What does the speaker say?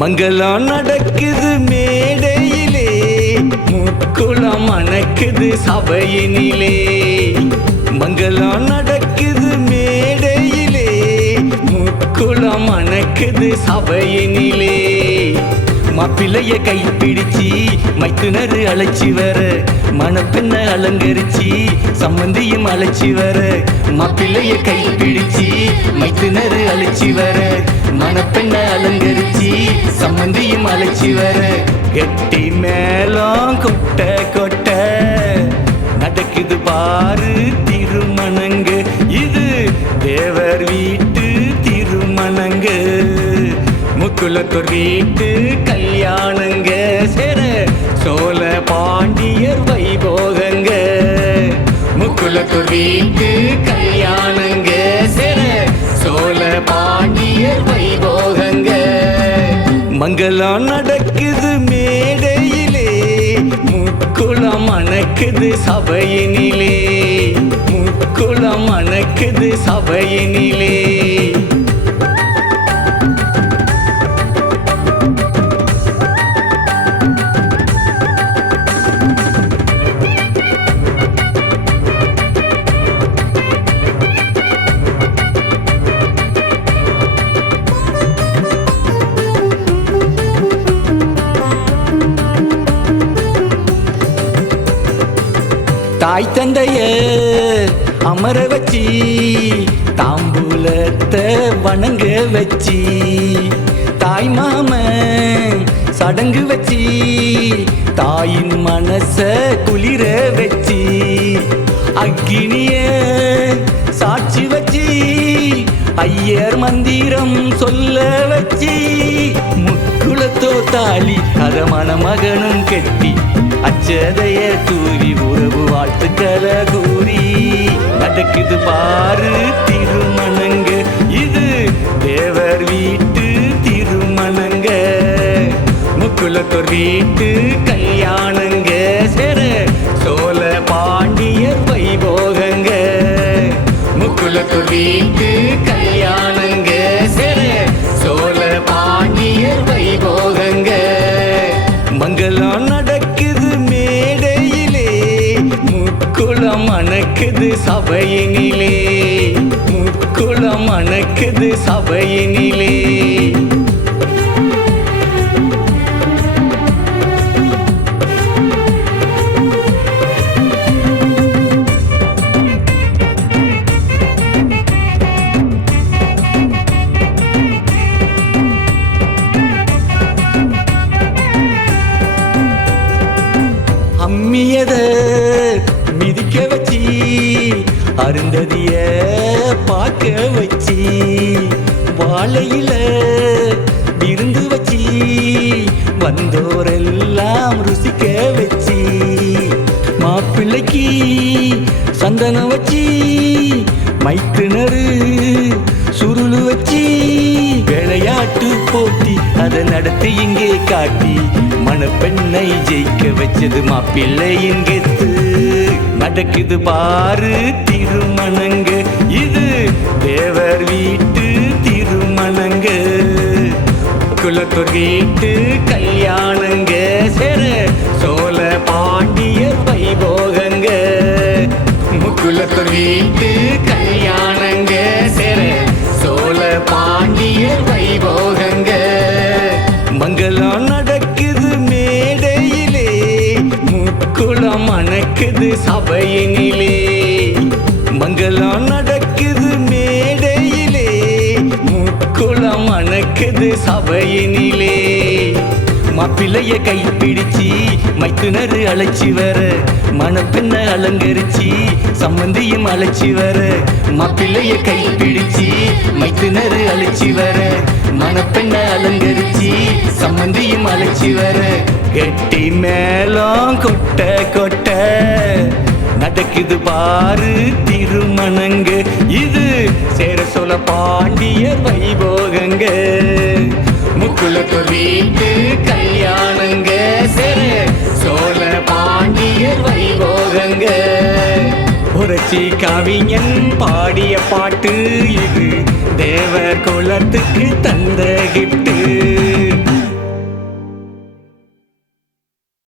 மங்களம் நடக்குது மேடையிலே முக்குளம் அணக்குது சபையினிலே. மங்களம் நடக்குது மேடையிலே முக்குளம் அணக்குது சபையினிலே. மாப்பிள்ளைய கை பிடிச்சி மைத்துனரு அழைச்சி வர மணப்பெண்ண அலங்கரிச்சி சம்பந்தியும் அழைச்சி வர. மாப்பிள்ளைய கை பிடிச்சி மைத்துனரு அழைச்சி வர மண சம்பந்தியும் கெட்டி மேலும் கொட்ட கொட்ட நடக்குது பாரு திருமணங்க. இது தேவர் வீட்டு திருமணங்க. முக்குலத்தூர் வீட்டு கல்யாணங்க. சேர சோழ பாண்டியர் வைபோகங்க. முக்குலத்தூர் வீட்டு கல்யாணம் மங்களம் நடக்குது மேடையிலே முக்குளம் அணக்குது சபையினிலே முக்குளம் அணக்குது சபையினிலே. தாய் தந்தைய அமர வச்சி தாம்பூலத்தை வணங்க வச்சி தாய் மாம சடங்கு வச்சி தாயின் மனச குளிர வச்சி அக்கினிய சாட்சி வச்சி ஐயர் மந்திரம் சொல்ல வச்சி முக்குளத்தோ தாலி அத மணமகனும் கெட்டி அச்சதைய தூவி உறவு வாழ்த்துக்களை கூறி நடக்குது பாரு திருமணங்க. இது தேவர் வீட்டு திருமணங்க. முக்குலத்தோர் வீட்டு கல்யாணங்க. சேர சோழ பாண்டியர் வைபோகங்க. முக்குலத்தோர் வீட்டு கல்யாணங்க. சேர சோழ பாண்டியர் முக்குளம் அணக்குது சபையினிலே. முக்குளம் அணக்குது சபையினிலே. அருந்ததிய பார்க்க வச்சு வாழையில விருந்து வச்சு வந்தோரெல்லாம் ருசிக்க வச்சு மாப்பிள்ளைக்கு சந்தனம் வச்சு மைத்துனரு சுருளு வச்சு விளையாட்டு போட்டி அதை நடத்தி இங்கே காட்டி மணப்பெண்ணை ஜெயிக்க வச்சது மாப்பிள்ளையின் கெத்து. நடக்குது பாரு திருமணங்க. இது தேவர் வீட்டு திருமணங்க. குலத்தூர் வீட்டு கல்யாணங்க. சேர சோழ பாண்டியர் வைபோகங்க. முக்குலத்தூர் வீட்டு கல்யாணங்க. சேர சோழ பாண்டியர் வைபோகங்க. மங்களம் நட முக்குளம் அணக்குது சபையினிலே. மங்களம் நடக்குது மேடையிலே. முக்குளம் அணக்குது சபையினிலே. மாப்பிள்ளைய கை பிடிச்சி மைத்துனரு அழைச்சி வர மணப்பெண்ண அலங்கரிச்சி சம்பந்தியும் அழைச்சி வர மாப்பிள்ளைய கை பிடிச்சி மைத்துனரு அழைச்சி வர மணப்பெண்ண அலங்கரிச்சி சம்பந்தியும் அழைச்சி வர கெட்டி மேளம் கொட்ட கொட்ட நடக்குது பாரு திருமணங்க. இது சேர சோழ பாண்டியர் வைபோகங்க. முக்குல வீட்டு கல்யாணங்க. சேர சோழ பாண்டியர் வைபோகங்க. புரட்சி கவிஞன் பாடிய பாட்டு இது. தேவர் குலத்துக்கு தந்த கிட்டு